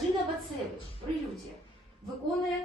Кажина Бацевич, прелюдія. Виконує